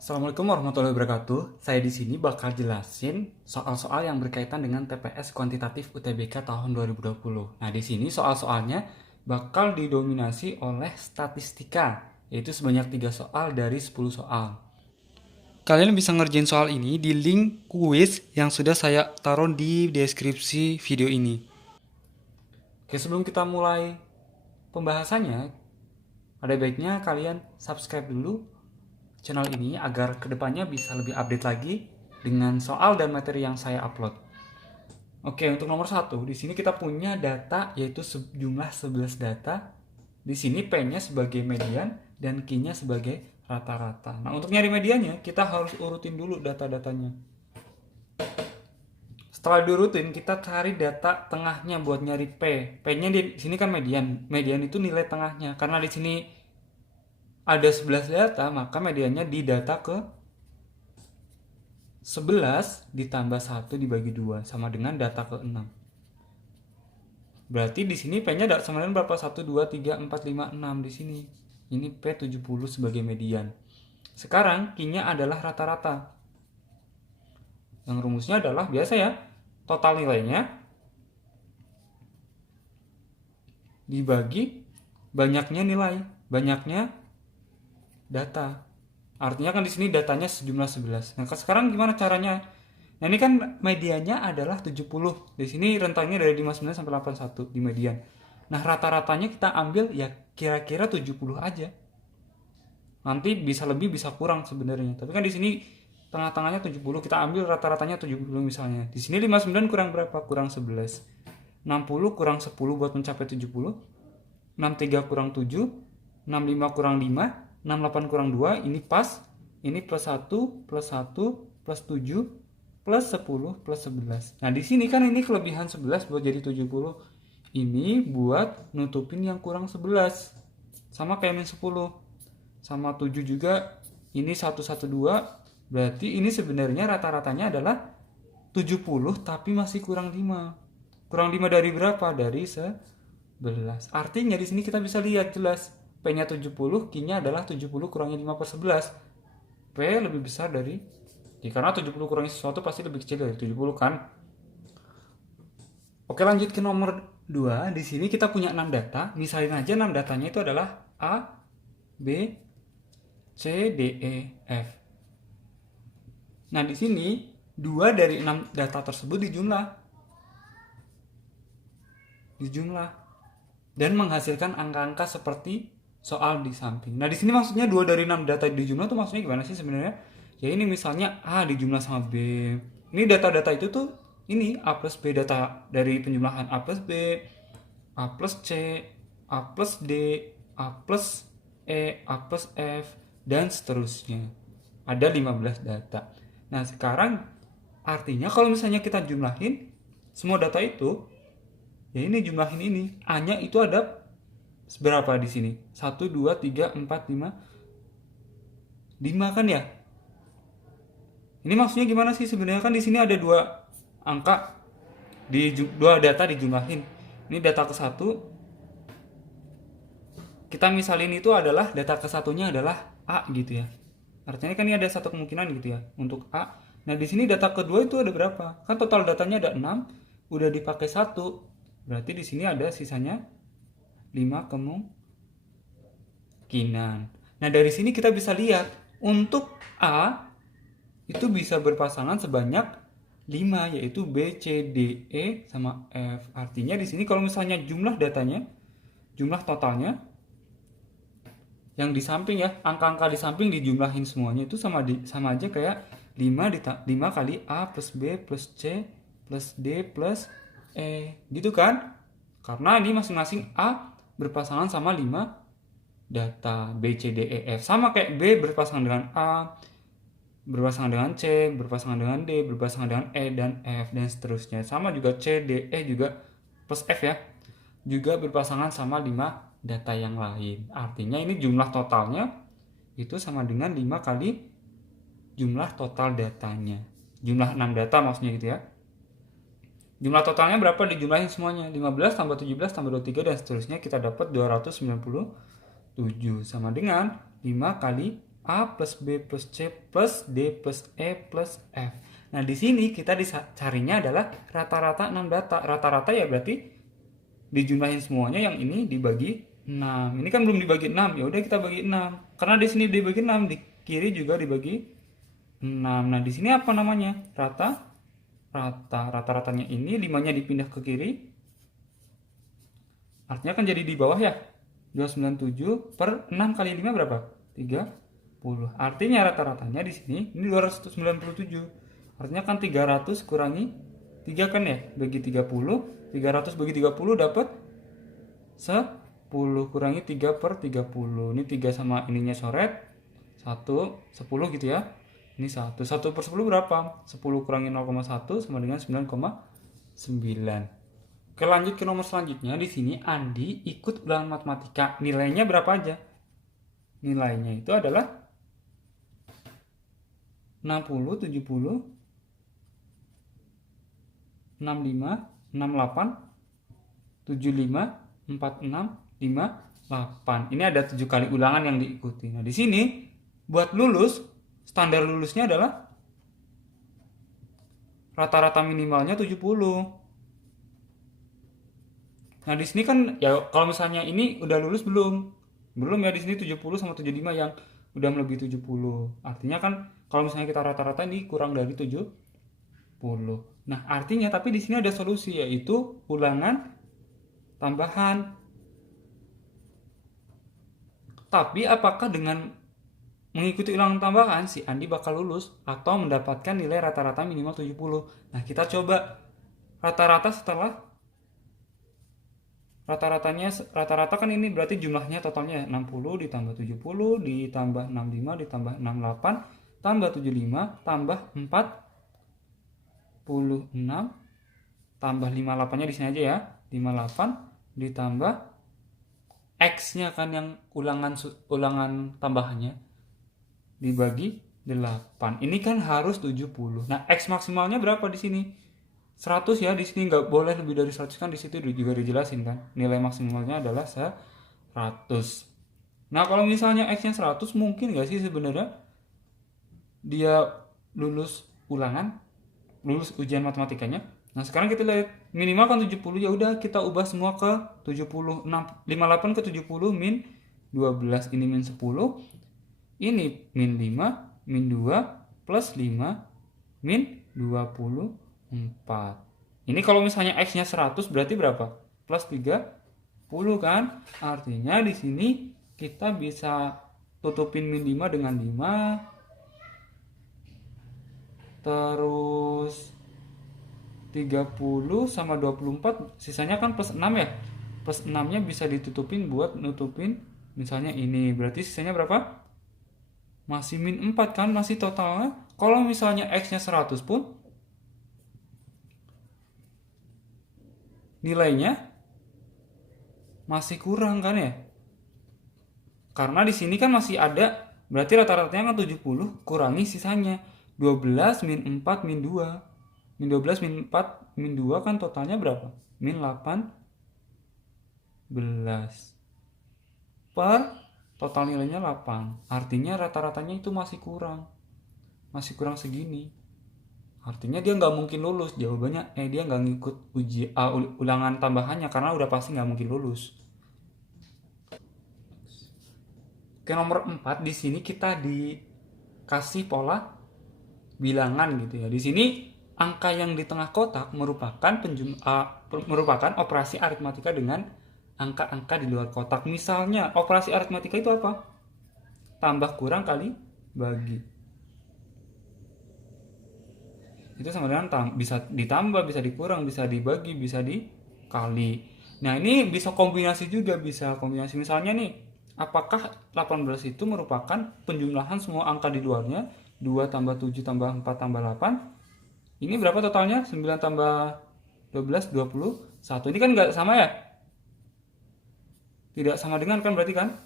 Assalamualaikum warahmatullahi wabarakatuh. Saya di sini bakal jelasin soal-soal yang berkaitan dengan TPS kuantitatif UTBK tahun 2020. Nah, di sini soal-soalnya bakal didominasi oleh statistika, yaitu sebanyak 3 soal dari 10 soal. Kalian bisa ngerjain soal ini di link kuis yang sudah saya taruh di deskripsi video ini. Oke, sebelum kita mulai pembahasannya, ada baiknya kalian subscribe dulu channel ini agar kedepannya bisa lebih update lagi dengan soal dan materi yang saya upload. Oke, untuk nomor 1, di sini kita punya data yaitu sejumlah 11 data. Di sini P-nya sebagai median dan Q-nya sebagai rata-rata. Nah, untuk nyari mediannya, kita harus urutin dulu data-datanya. Setelah diurutin, kita cari data tengahnya buat nyari P. P-nya di sini kan median. Median itu nilai tengahnya. Karena di sini ada 11 data, maka mediannya di data ke 11 ditambah 1 dibagi 2 sama dengan data ke 6. Berarti di sini P-nya sama dengan berapa? 1, 2, 3, 4, 5, 6 di sini. Ini P70 sebagai median. Sekarang Q-nya adalah rata-rata. Yang rumusnya adalah biasa ya, total nilainya dibagi banyaknya nilai, banyaknya data. Artinya kan di sini datanya sejumlah 11. Nah, sekarang gimana caranya? Nah, ini kan mediannya adalah 70. Di sini rentangnya dari 59 sampai 81 di median. Nah, rata-ratanya kita ambil ya kira-kira 70 aja. Nanti bisa lebih bisa kurang sebenarnya. Tapi kan di sini tengah-tengahnya 70, kita ambil rata-ratanya 70 misalnya. Di sini 59 kurang berapa? Kurang 11. 60 kurang 10 buat mencapai 70. 63 kurang 7, 65 kurang 5, 68 kurang 2, ini pas. Ini plus 1, plus 1, plus 7, plus 10, plus 11. Nah, di sini kan ini kelebihan 11 buat jadi 70. Ini buat nutupin yang kurang 11. Sama kayak min 10. Sama 7 juga. Ini 112. Berarti ini sebenarnya rata-ratanya adalah 70 tapi masih kurang 5. Kurang 5 dari berapa? Dari 11. Artinya di sini kita bisa lihat jelas. P-nya 70, Q-nya adalah 70 kurangi 5/11. P lebih besar dari Q. Karena 70 kurangi sesuatu pasti lebih kecil dari 70 kan. Oke, lanjut ke nomor 2. Di sini kita punya 6 data. Misalin aja 6 datanya itu adalah A, B, C, D, E, F. Nah, di sini 2 dari 6 data tersebut dijumlah dan menghasilkan angka-angka seperti soal di samping. Nah, di sini maksudnya 2 dari 6 data dijumlah tuh maksudnya gimana sih sebenarnya? Ya ini misalnya A dijumlah sama B. Ini data-data itu tuh ini A plus B, data dari penjumlahan A plus B, A plus C, A plus D, A plus E, A plus F, dan seterusnya. Ada 15 data. Nah, sekarang artinya kalau misalnya kita jumlahin semua data itu, ya ini jumlahin ini. A-nya itu ada berapa di sini? 1, 2, 3, 4, 5. 5 kan ya? Ini maksudnya gimana sih sebenarnya? Kan di sini ada 2 angka, di 2 data dijumlahin. Ini data ke 1. Kita misalin itu adalah data ke satunya adalah A gitu ya. Artinya kan ini ada satu kemungkinan gitu ya untuk A. Nah, di sini data kedua itu ada berapa? Kan total datanya ada 6, udah dipakai 1. Berarti di sini ada sisanya 5 kemungkinan. Nah, dari sini kita bisa lihat untuk A itu bisa berpasangan sebanyak 5, yaitu B, C, D, E, sama F. Artinya di sini kalau misalnya jumlah datanya, jumlah totalnya yang di samping ya, angka-angka di samping dijumlahin semuanya itu sama aja kayak 5 kali A plus B plus C plus D plus E. Gitu kan? Karena ini masing-masing A berpasangan sama 5 data. B, C, D, E, F. Sama kayak B berpasangan dengan A, berpasangan dengan C, berpasangan dengan D, berpasangan dengan E dan F, dan seterusnya. Sama juga C, D, E juga plus F ya, juga berpasangan sama 5 data yang lain. Artinya ini jumlah totalnya itu sama dengan 5 kali jumlah total datanya. Jumlah 6 data maksudnya gitu ya. Jumlah totalnya berapa dijumlahin semuanya? 15 tambah 17 tambah 23 dan seterusnya, kita dapat 297 sama dengan 5 kali A plus B plus C plus D plus E plus F. Nah, di sini kita carinya adalah rata-rata 6 data. Rata-rata ya berarti dijumlahin semuanya, yang ini dibagi 6. Ini kan belum dibagi 6. Ya udah kita bagi 6. Karena di sini dibagi 6, di kiri juga dibagi 6. Nah, di sini apa namanya? Rata-ratanya ini 5-nya dipindah ke kiri. Artinya kan jadi di bawah ya. 297 per 6 kali 5 berapa? 30. Artinya rata-ratanya di sini ini 297. Artinya kan 300 kurangi 3 kan ya? Bagi 30. 300 bagi 30 dapat 10 kurangi 3 per 30. Ini 3 sama ininya coret. 1, 10 gitu ya. Ini 1. 1 per 10 berapa? 10 kurangi 0,1 sama dengan 9,9. Oke, lanjut ke nomor selanjutnya. Di sini Andi ikut ulangan matematika. Nilainya berapa aja? Nilainya itu adalah 60, 70, 65, 68, 75, 46, 58. Ini ada 7 kali ulangan yang diikuti. Nah, di sini buat lulus, standar lulusnya adalah rata-rata minimalnya 70. Nah, di sini kan ya kalau misalnya ini udah lulus belum? Belum ya, di sini 70 sama 75 yang udah melebihi 70. Artinya kan kalau misalnya kita rata-rata ini kurang dari 70. Nah, artinya tapi di sini ada solusi, yaitu ulangan tambahan. Tapi apakah dengan mengikuti ulangan tambahan si Andi bakal lulus atau mendapatkan nilai rata-rata minimal 70? Nah, kita coba rata-rata setelah rata-rata kan ini berarti jumlahnya totalnya 60 ditambah 70 ditambah 65 ditambah 68 tambah 75 tambah 46 tambah 58-nya di sini aja ya. 58 ditambah X-nya kan yang ulangan tambahannya dibagi 8. Ini kan harus 70. Nah, X maksimalnya berapa di sini? 100 ya. Di sini nggak boleh lebih dari 100 kan, di situ juga dijelasin kan. Nilai maksimalnya adalah 100. Nah, kalau misalnya X-nya 100, mungkin nggak sih sebenarnya dia lulus ujian matematikanya? Nah, sekarang kita lihat minimal kan 70, ya udah kita ubah semua ke 70. 58 ke 70 min 12, ini min 10, ini min 5, min 2 plus 5 min 24. Ini kalau misalnya X-nya 100 berarti berapa? Plus 30 kan? Artinya di sini kita bisa tutupin min 5 dengan 5. Terus 30 sama 24 sisanya kan plus 6 ya. Plus 6-nya bisa ditutupin buat nutupin misalnya ini. Berarti sisanya berapa? Masih min 4 kan, masih totalnya. Kalau misalnya X-nya 100 pun nilainya masih kurang kan ya? Karena di sini kan masih ada, berarti rata-ratanya kan 70 kurangi sisanya 12 min 4 min 2. Min 12 min 4 min 2 kan totalnya berapa? Min 18 per total nilainya 8. Artinya rata-ratanya itu masih kurang segini. Artinya dia nggak mungkin lulus. Jawabannya dia nggak ngikut ulangan tambahannya karena udah pasti nggak mungkin lulus. Oke, nomor 4 di sini kita dikasih pola bilangan gitu ya. Di sini angka yang di tengah kotak merupakan operasi aritmatika dengan angka-angka di luar kotak. Misalnya operasi aritmatika itu apa? Tambah kurang kali bagi. Itu sama dengan bisa ditambah, bisa dikurang, bisa dibagi, bisa dikali. Nah, ini bisa kombinasi juga, bisa kombinasi. Misalnya nih, apakah 18 itu merupakan penjumlahan semua angka di luarnya? 2 tambah 7 tambah 4 tambah 8. Ini berapa totalnya? 9 tambah 12, 21. Ini kan nggak sama ya? Tidak sama dengan kan berarti kan?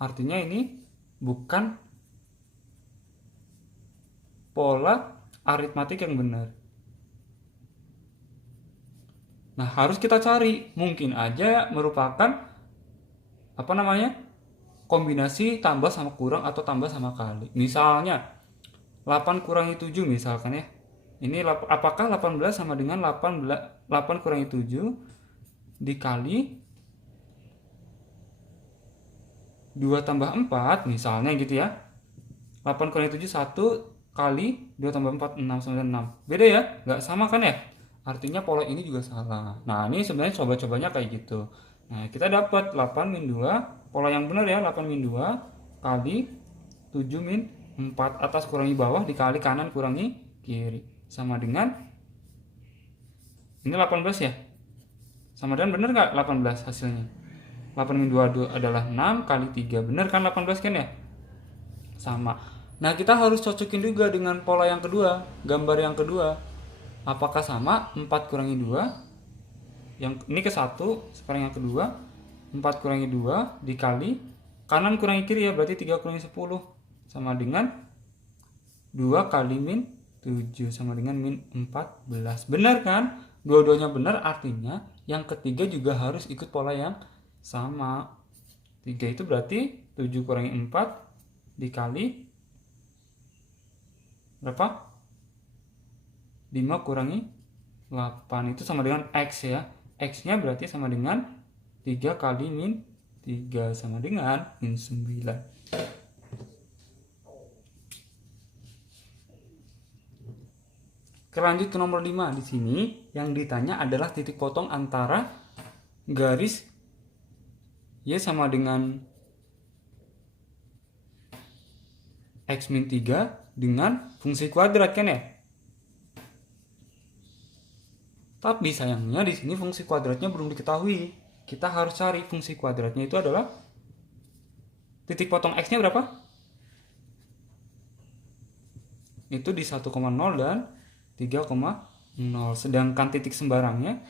Artinya ini bukan pola aritmatik yang benar. Nah, harus kita cari. Mungkin aja merupakan kombinasi tambah sama kurang atau tambah sama kali. Misalnya 8 kurangi 7 misalkan ya. Ini apakah 18 sama dengan 8 kurangi 7 dikali 2 tambah 4 misalnya gitu ya. 8 kurangi 7 1 kali 2 tambah 4 6 sama 6. Beda ya? Nggak sama kan ya? Artinya pola ini juga salah. Nah, ini sebenarnya coba-cobanya kayak gitu. Nah, kita dapat 8 min 2. Pola yang benar ya, 8 min 2 kali 7 min 4. Atas kurangi bawah dikali kanan kurangi kiri. Sama dengan, ini 18 ya? Sama dengan benar nggak 18 hasilnya? 8 min 2 adalah 6 kali 3. Benar kan 18 kan ya? Sama. Nah, kita harus cocokin juga dengan pola yang kedua, gambar yang kedua. Apakah sama? 4 kurangi 2. Yang ini ke 1, sekarang yang kedua. 4 kurangi 2 dikali kanan kurangi kiri ya, berarti 3 kurangi 10 sama dengan 2 kali min 7 sama dengan min 14. Benar kan? Dua-duanya benar, artinya yang ketiga juga harus ikut pola yang sama. 3 itu berarti 7 kurangi 4 dikali berapa? 5 kurangi 8 itu sama dengan X ya. X nya berarti sama dengan 3 kali min 3 sama dengan min 9. Lanjut ke nomor 5. Di sini yang ditanya adalah titik potong antara garis Y sama dengan X min 3 dengan fungsi kuadrat kan ya? Tapi sayangnya di sini fungsi kuadratnya belum diketahui. Kita harus cari fungsi kuadratnya itu adalah titik potong X-nya berapa? Itu di 1,0 dan 3,0. Sedangkan titik sembarangnya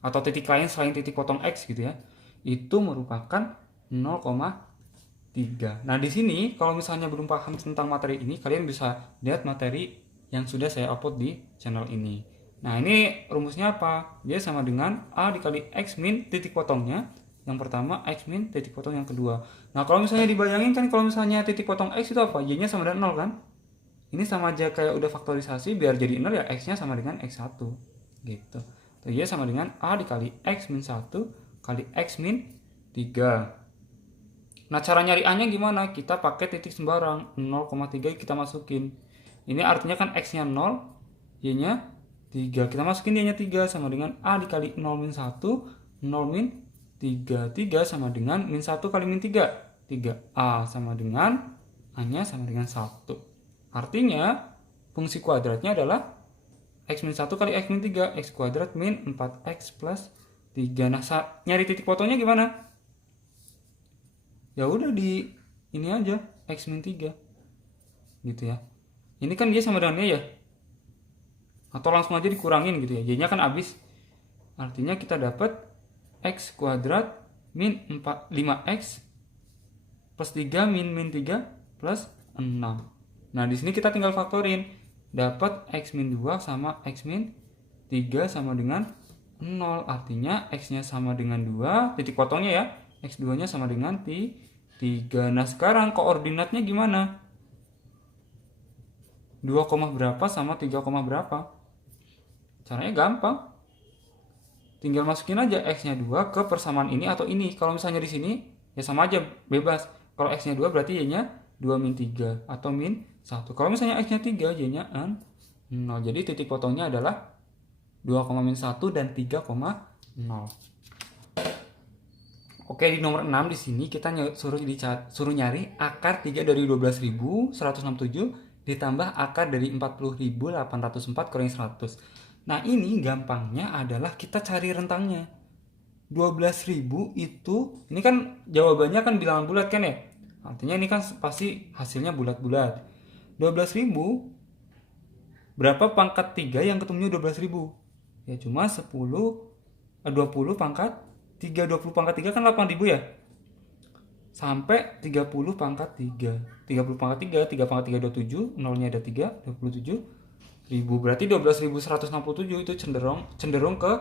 atau titik lain selain titik potong X gitu ya, itu merupakan 0,3. Nah, di sini kalau misalnya belum paham tentang materi ini, kalian bisa lihat materi yang sudah saya upload di channel ini. Nah, ini rumusnya apa? Dia sama dengan A dikali X min titik potongnya yang pertama, X min titik potong yang kedua. Nah, kalau misalnya dibayangin kan, kalau misalnya titik potong X itu apa? Y-nya sama dengan 0 kan? Ini sama aja kayak udah faktorisasi, biar jadi 0 ya X-nya sama dengan X1 gitu. Y sama dengan A dikali X min 1 kali X min 3. Nah, cara nyari A-nya gimana? Kita pakai titik sembarang, 0,3 kita masukin. Ini artinya kan X-nya 0, Y-nya 3. Kita masukin Y-nya 3 sama dengan A dikali 0 min 1, 0 min 3. 3 sama dengan min 1 kali min 3. 3A sama dengan A-nya sama dengan 1. Artinya fungsi kuadratnya adalah X min 1 kali X min 3. X kuadrat min 4X plus 3. Nah, nyari titik potongnya gimana? Ya udah di ini aja, X min 3 gitu ya. Ini kan dia sama dengan Y ya, atau langsung aja dikurangin gitu ya, Y nya kan habis. Artinya kita dapat X kuadrat min 5X plus 3 min 3 plus 6. Nah, di sini kita tinggal faktorin, dapat X min 2 sama X min 3 sama dengan 0. Artinya X nya sama dengan 2, titik potongnya ya, X2 nya sama dengan 3. Nah, sekarang koordinatnya gimana? 2, berapa sama 3, berapa? Caranya gampang. Tinggal masukin aja X-nya 2 ke persamaan ini atau ini. Kalau misalnya di sini ya sama aja, bebas. Kalau X-nya 2 berarti Y-nya 2 min 3 atau min 1. Kalau misalnya X-nya 3, Y-nya 0. Jadi titik potongnya adalah 2, min 1 dan 3,0. Oke, di nomor 6 di sini kita suruh nyari akar 3 dari 12.167 ditambah akar dari 40.804 kurangi 100. Nah, ini gampangnya adalah kita cari rentangnya. 12.000 itu, ini kan jawabannya kan bilangan bulat kan ya? Artinya ini kan pasti hasilnya bulat-bulat. 12.000 berapa pangkat 3 yang ketemunya 12.000? Ya cuma 20 pangkat 3. 20 pangkat 3 kan 8.000 ya? Sampai 30 pangkat 3. 30 pangkat 3, 3 pangkat 3 27, 0-nya ada 3, 27.000. Berarti 12.167 itu cenderung ke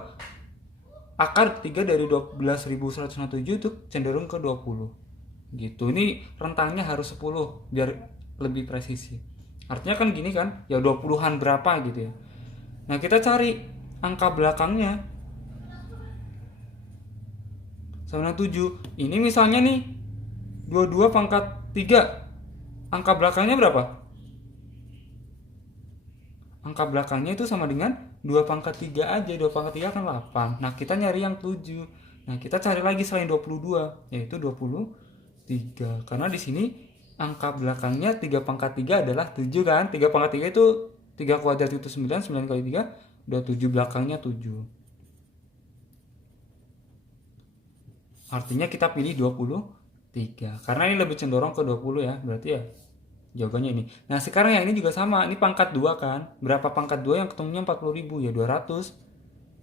akar 3 dari 12.167 itu cenderung ke 20 gitu. Ini rentangnya harus 10 biar lebih presisi. Artinya kan gini kan, ya 20-an berapa gitu ya. Nah, kita cari angka belakangnya sama 7. Ini misalnya nih 22 pangkat 3. Angka belakangnya berapa? Angka belakangnya itu sama dengan 2 pangkat 3 aja. 2 pangkat 3 kan 8. Nah, kita nyari yang 7. Nah, kita cari lagi selain 22, yaitu 23. Karena di sini angka belakangnya 3 pangkat 3 adalah 7 kan. 3 pangkat 3 itu 3 kuadrat itu 9. 9 kali 3 udah 7, belakangnya 7. Artinya kita pilih 23. Karena ini lebih cenderung ke 20 ya. Berarti ya jawabannya ini. Nah, sekarang yang ini juga sama. Ini pangkat 2 kan. Berapa pangkat 2 yang ketemunya 40.000? Ya 200.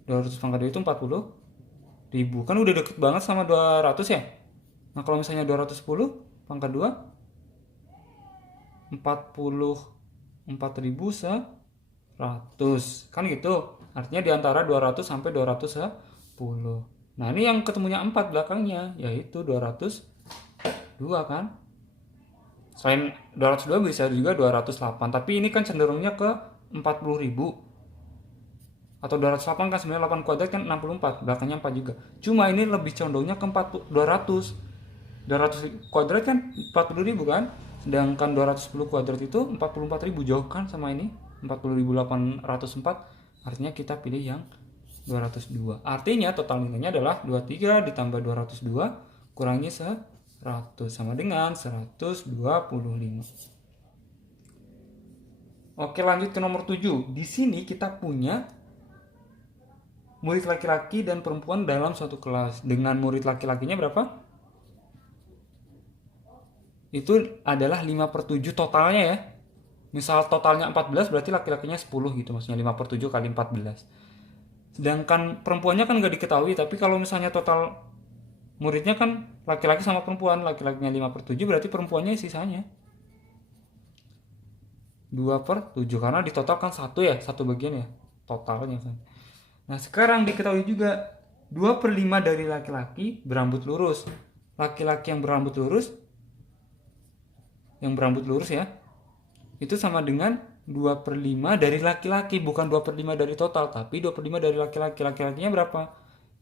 200 pangkat 2 itu 40.000. Kan udah deket banget sama 200 ya. Nah, kalau misalnya 210 pangkat 2 44.100. Kan gitu. Artinya di antara 200 sampai 210. Nah, ini yang ketemunya 4 belakangnya, yaitu 202 kan. Selain 202 bisa juga 208, tapi ini kan cenderungnya ke 40.000. Atau 208 kan sebenarnya 8 kuadrat kan 64, belakangnya 4 juga. Cuma ini lebih condongnya ke 200. 200 kuadrat kan 40.000 kan. Sedangkan 210 kuadrat itu 44.000, jauh kan sama ini. 40.804. Artinya kita pilih yang 202. Artinya total nilainya adalah 23 ditambah 202 kurangi 100 sama dengan 125. Oke, lanjut ke nomor 7. Di sini kita punya murid laki-laki dan perempuan dalam suatu kelas. Dengan murid laki-lakinya berapa? Itu adalah 5/7 totalnya ya. Misal totalnya 14 berarti laki-lakinya 10 gitu. Maksudnya 5/7 kali 14. Sedangkan perempuannya kan nggak diketahui. Tapi kalau misalnya total muridnya kan laki-laki sama perempuan. Laki-lakinya 5/7 berarti perempuannya sisanya 2/7. Karena di total kan 1 ya. 1 bagian ya totalnya kan. Nah, sekarang diketahui juga 2/5 dari laki-laki berambut lurus. Laki-laki yang berambut lurus ya, itu sama dengan 2/5 dari laki-laki. Bukan 2/5 dari total, tapi 2/5 dari laki-laki. Laki-lakinya berapa?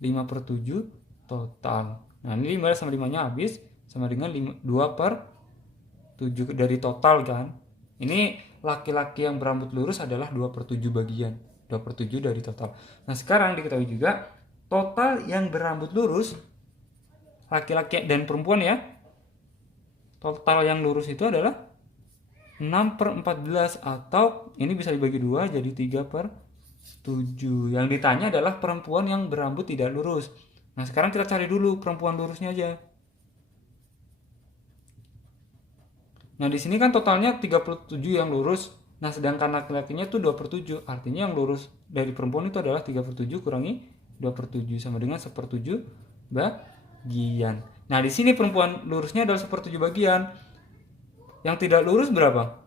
5/7 total. Nah, ini 5 sama 5 nya habis, sama dengan 2/7 dari total kan. Ini laki-laki yang berambut lurus adalah 2/7 bagian. 2/7 dari total. Nah, sekarang diketahui juga total yang berambut lurus laki-laki dan perempuan ya. Total yang lurus itu adalah 6/14, atau ini bisa dibagi 2 jadi 3/7. Yang ditanya adalah perempuan yang berambut tidak lurus. Nah, sekarang kita cari dulu perempuan lurusnya aja. Nah, di sini kan totalnya 37 yang lurus. Nah, sedangkan laki-lakinya itu 2/7. Artinya yang lurus dari perempuan itu adalah 3/7 kurangi 2/7 sama dengan 1/7 bagian. Nah, di sini perempuan lurusnya adalah 1/7 bagian. Yang tidak lurus berapa?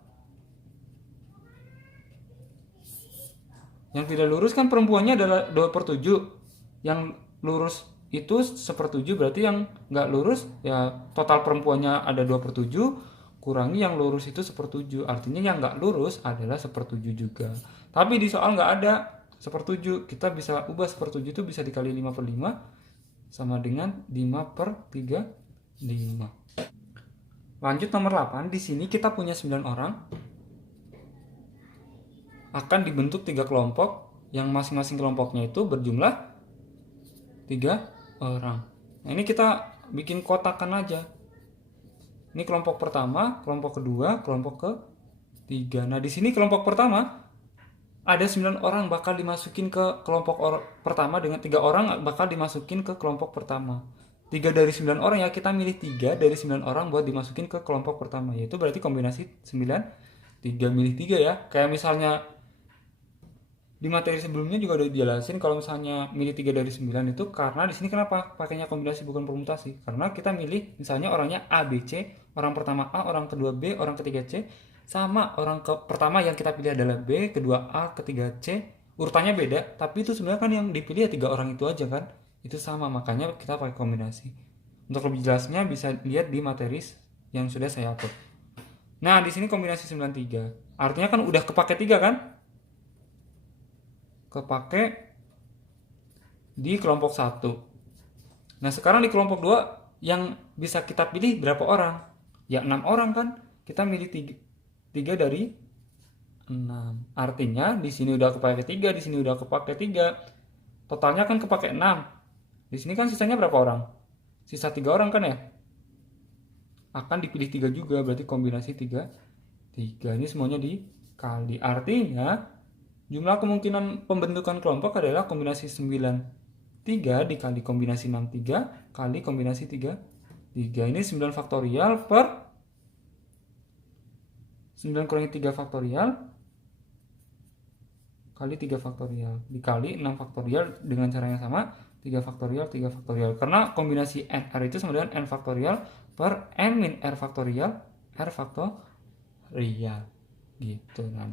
Yang tidak lurus kan perempuannya adalah 2/7. Yang lurus itu 1/7, berarti yang nggak lurus ya total perempuannya ada 2/7 kurangi yang lurus itu 1/7. Artinya yang nggak lurus adalah 1/7 juga. Tapi di soal nggak ada 1/7. Kita bisa ubah 1/7 itu bisa dikali 5/5 sama dengan 5/35. Lanjut nomor 8. Di sini kita punya 9 orang. Akan dibentuk 3 kelompok yang masing-masing kelompoknya itu berjumlah 3 orang. Nah, ini kita bikin kotakan aja. Ini kelompok pertama, kelompok kedua, kelompok ketiga. Nah, di sini kelompok pertama ada 9 orang bakal dimasukin ke kelompok pertama, dengan 3 orang bakal dimasukin ke kelompok pertama. 3 dari 9 orang ya, kita milih 3 dari 9 orang buat dimasukin ke kelompok pertama. Yaitu berarti kombinasi 9, 3 milih 3 ya. Kayak misalnya di materi sebelumnya juga udah dijelasin kalau misalnya milih 3 dari 9 itu karena di sini kenapa pakainya kombinasi bukan permutasi. Karena kita milih misalnya orangnya A, B, C. Orang pertama A, orang kedua B, orang ketiga C. Sama orang pertama yang kita pilih adalah B, kedua A, ketiga C. Urutannya beda, tapi itu sebenarnya kan yang dipilih ya 3 orang itu aja kan. itu sama, makanya kita pakai kombinasi. Untuk lebih jelasnya bisa lihat di materi yang sudah saya upload. Nah, di sini kombinasi 93. Artinya kan udah kepake 3 kan? Kepake di kelompok 1. Nah, sekarang di kelompok 2 yang bisa kita pilih berapa orang? Ya 6 orang kan? Kita milih 3 dari 6. Artinya di sini udah kepake 3, di sini udah kepake 3. Totalnya kan kepake 6. Di sini kan sisanya berapa orang? Sisa 3 orang kan ya? Akan dipilih 3 juga, berarti kombinasi 3. Ini semuanya dikali. Artinya jumlah kemungkinan pembentukan kelompok adalah kombinasi 93 dikali kombinasi 63 kali kombinasi 3. Ini 9 faktorial per 9 kurangi 3 faktorial kali 3 faktorial dikali 6 faktorial dengan cara yang sama, 3 faktorial. Karena kombinasi NR itu sama dengan N faktorial per N min R faktorial R faktorial gitu. Nah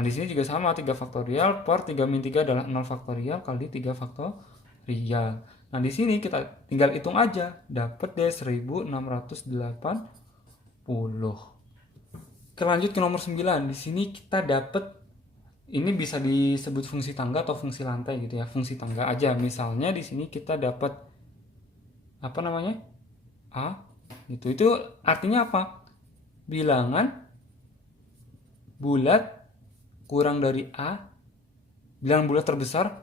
di sini juga sama, 3 faktorial per 3 min 3 adalah 0 faktorial kali 3 faktorial. Nah di sini kita tinggal hitung aja, dapat deh 1680. Lanjut ke nomor 9. Di sini kita dapat, ini bisa disebut fungsi tangga atau fungsi lantai gitu ya. Fungsi tangga aja. Misalnya di sini kita dapat apa namanya? A gitu. Itu artinya apa? Bilangan bulat kurang dari A, bilangan bulat terbesar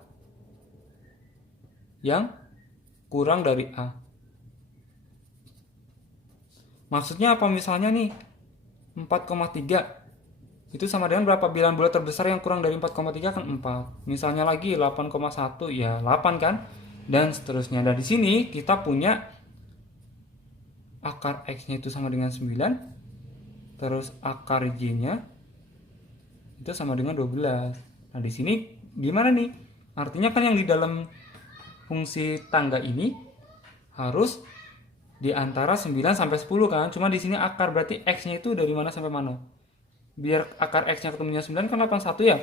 yang kurang dari A. Maksudnya apa? Misalnya nih 4,3 itu sama dengan berapa? Bilangan bulat terbesar yang kurang dari 4,3 kan 4. Misalnya lagi 8,1 ya 8 kan, dan seterusnya. Dan di sini kita punya akar X-nya itu sama dengan 9, terus akar Y-nya itu sama dengan 12. Nah di sini gimana nih? Artinya kan yang di dalam fungsi tangga ini harus di antara 9 sampai 10 kan. Cuma di sini akar, berarti X-nya itu dari mana sampai mana? Biar akar X-nya ketemunya 9 kan 81 ya.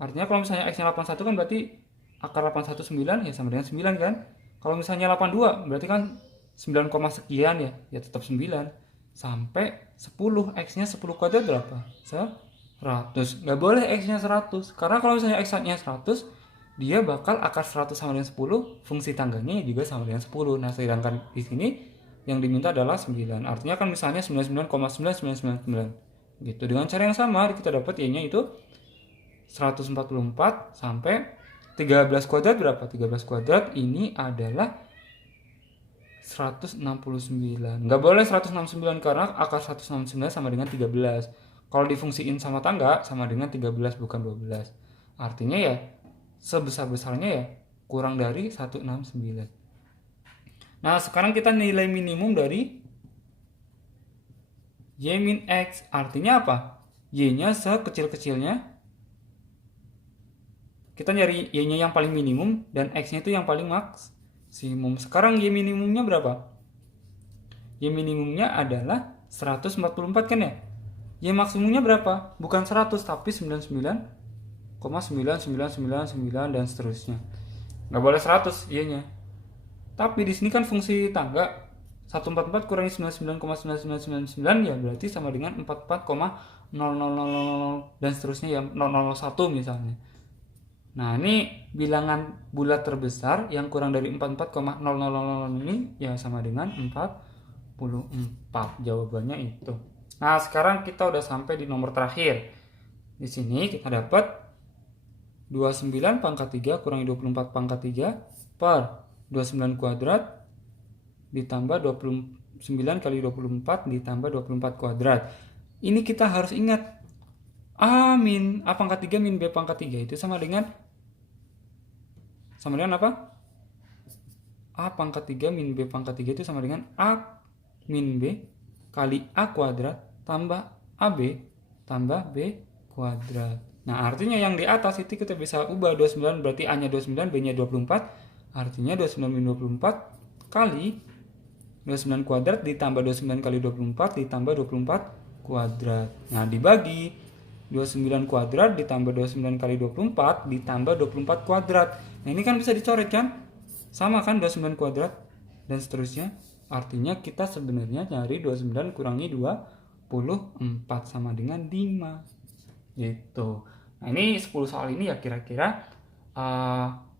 Artinya kalau misalnya X-nya 81 kan berarti akar 81 9 ya sama dengan 9 kan. Kalau misalnya 82 berarti kan 9, sekian ya. Ya tetap 9. Sampai 10, X-nya 10 kuadrat berapa? 100. Nggak boleh X-nya 100. Karena kalau misalnya X-nya 100, dia bakal akar 100 sama dengan 10, fungsi tangganya juga sama dengan 10. Nah, sedangkan di sini yang diminta adalah 9. Artinya kan misalnya 99,9999 gitu. Dengan cara yang sama kita dapat Y-nya itu 144 sampai 13 kuadrat berapa? 13 kuadrat ini adalah 169. Nggak boleh 169 karena akar 169 sama dengan 13. Kalau difungsiin sama tangga sama dengan 13 bukan 12. Artinya ya sebesar-besarnya ya kurang dari 169. Nah, sekarang kita nilai minimum dari Y min X. Artinya apa? Y-nya sekecil-kecilnya. Kita nyari Y-nya yang paling minimum dan X-nya itu yang paling maksimum. Sekarang Y minimumnya berapa? Y minimumnya adalah 144 kan ya? Y maksimumnya berapa? Bukan 100 tapi 99,9999 dan seterusnya. Nggak boleh 100 Y-nya. Tapi di sini kan fungsi tangga 144 kurangi 99,9999 ya berarti sama dengan 44,0000 dan seterusnya ya 001 misalnya. Nah, ini bilangan bulat terbesar yang kurang dari 44,0000 ini ya sama dengan 44. Jawabannya itu. Nah, sekarang kita udah sampai di nomor terakhir. Di sini kita dapat 29 pangkat 3 kurangi 24 pangkat 3 per 29 kuadrat ditambah 29 kali 24 ditambah 24 kuadrat. Ini kita harus ingat A pangkat 3 min B pangkat 3 itu sama dengan apa? A pangkat 3 min B pangkat 3 itu sama dengan A min B kali A kuadrat tambah AB tambah B kuadrat. Nah, artinya yang di atas itu kita bisa ubah 29 berarti A-nya 29, B-nya 24. Artinya 29 min 24 kali 29 kuadrat ditambah 29 kali 24 ditambah 24 kuadrat. Nah, dibagi 29 kuadrat ditambah 29 kali 24 ditambah 24 kuadrat. Nah, ini kan bisa dicoret kan? Sama kan 29 kuadrat dan seterusnya. Artinya kita sebenarnya nyari 29 kurangi 24 sama dengan 5. Gitu. Nah, ini 10 soal ini ya kira-kira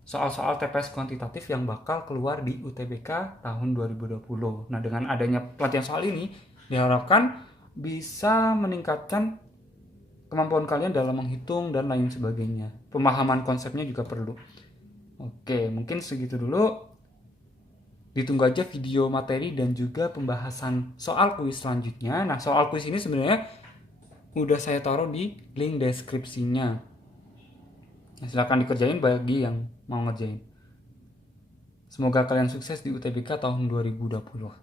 soal-soal TPS kuantitatif yang bakal keluar di UTBK tahun 2020. Nah, dengan adanya pelatihan soal ini diharapkan bisa meningkatkan kemampuan kalian dalam menghitung dan lain sebagainya. Pemahaman konsepnya juga perlu. Oke, mungkin segitu dulu. Ditunggu aja video materi dan juga pembahasan soal kuis selanjutnya. Nah, soal kuis ini sebenarnya udah saya taruh di link deskripsinya. Nah, silahkan dikerjain bagi yang mau ngerjain. Semoga kalian sukses di UTBK tahun 2020.